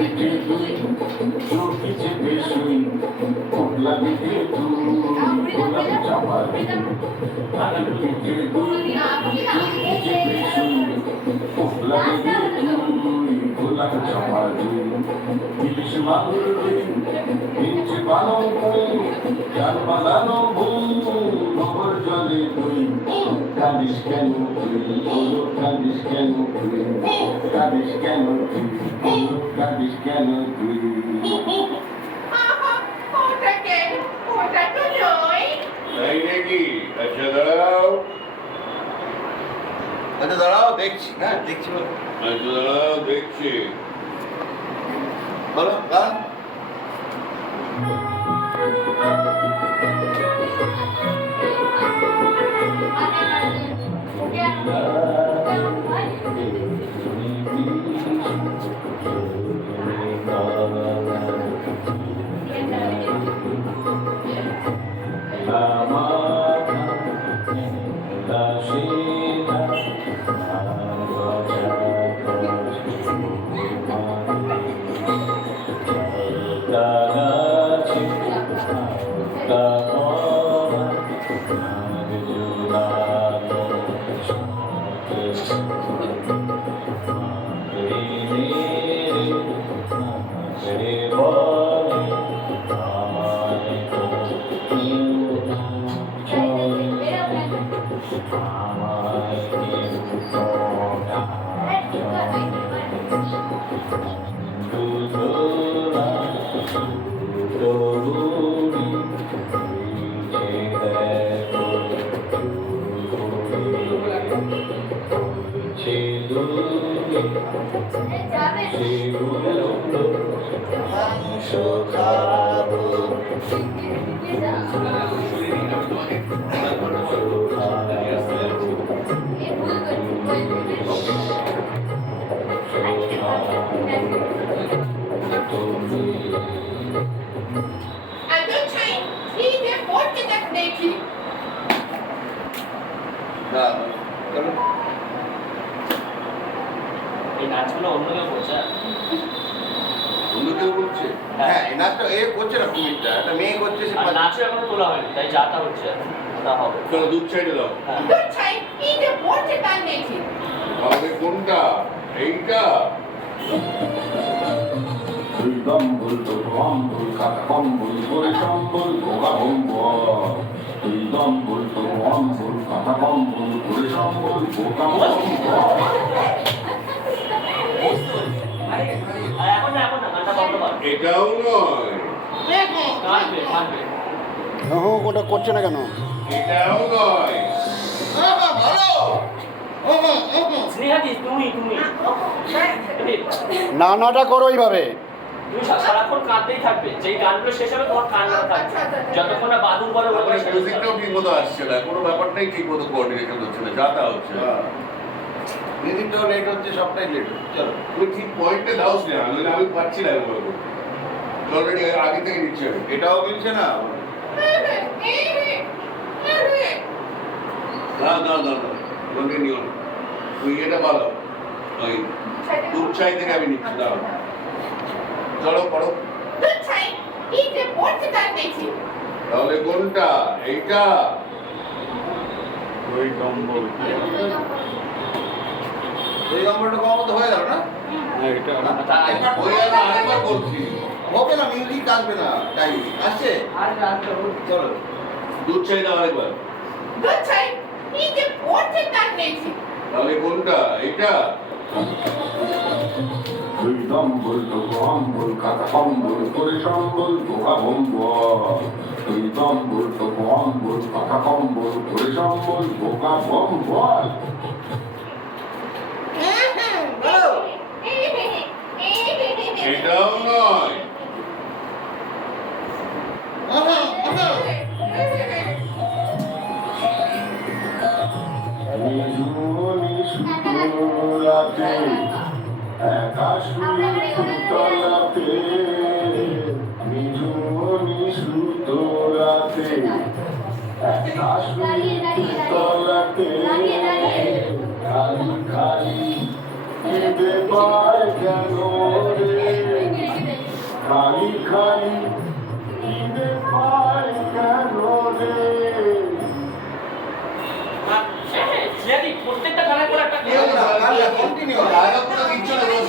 দিকে তুই চোখে চেপে শুই পোটলা দিকে তুই গোলাপ চাপা তারা দিকে তুই চোখে চেপে শুই পোটলা দিকে তুই গোলাপ চাপা ইলিশ মাগুর ইঞ্চি বানো চার বাঁধানো ভুল নগর জলে তুই কাঁদিস কেন তুই বলো কাঁদিস কেন তুই কাঁদিস কেন তুই বলো কাঁদিস কেন তুই ওটা তো নয়। তাই নাকি? আচ্ছা দাঁড়াও, আচ্ছা দাঁড়াও দেখছি, হ্যাঁ দেখছি বলো। আচ্ছা দাঁড়াও দেখছি। বলো গান। এই নাচগুলো অন্য কেউ করছে? অন্য কেউ করছে? হ্যাঁ এই নাচটা এ করছে না, কুমিরটা একটা মেয়ে করছে। সে আর নাচও এখনো তোলা হয়নি, তাই যাতা হচ্ছে, তা হবে। চলো দুধ ছাইড়ে দাও। তাহলে কোনটা? এইটা? তুই দম্বুল তোর অম্বুল কাকা কম্বুল করে সম্বুল গোগা বম্বল তুই দম্বুল তোর অম্বুল কাকা কম্বুল করে সম্বুল গোগা বম্বল আর এখন না গানটা বন্ধ কর। এটাও নয়, কাঁদবে। ওটা করছে না কেন? এটাও নয়। স্নেহাদি তুমি নানাটা করো এইভাবে। তুমি সারাক্ষণ কাঁদতেই থাকবে, যেই গানগুলো শেষ হবে তোমার কান্না থাকবে, যতক্ষণ না বাদুর বলে তারপরে মিউজিকটাও ঠিক মতো আসছে না, কোনো ব্যাপারটাই ঠিক মতো কোঅর্ডিনেশন হচ্ছে না, যাতা হচ্ছে। মিউজিকটাও লেট হচ্ছে, সবটাই লেট হচ্ছে। চলো তুমি ঠিক পয়েন্টে দাও না, আমি পাচ্ছি না এরকম। অলরেডি আগে থেকে নিচ্ছে আমি। এটাও মিলছে না। না কন্টিনিউ। তুই এটা বলো, ওই দুধ চাই থেকে আমি নিচ্ছি। দাও চলো করো। তাহলে কোনটা? এইটা? ওই দম্বল এই নম্বরটা কমাতে হয়ে গেল না? ওই আমি আরেকবার বলছি। হবে না, মিউজিক আসবে না। তাই আসছে। চলো দুধ চাই দাও আরেকবার। তাহলে কোনটা? এইটা? তুই দম্বল তোর অম্বুল কাকা কম্বল করে সম্বল গোগা বম্বল তুই দম্বল তোর অম্বুল কাকা কম্বল করে সম্বল গোগা বম্বল এটাও নয়। সুতলাতে একা সুতলাতে নিঝুমনি সুতলাতে একা সুতলাতে খালি খালি কেঁদে পায় কেন রে খালি খালি খিদে পায় কেন রে জিয়াদি প্রত্যেকটা গানের পর একটা কন্টিনিউ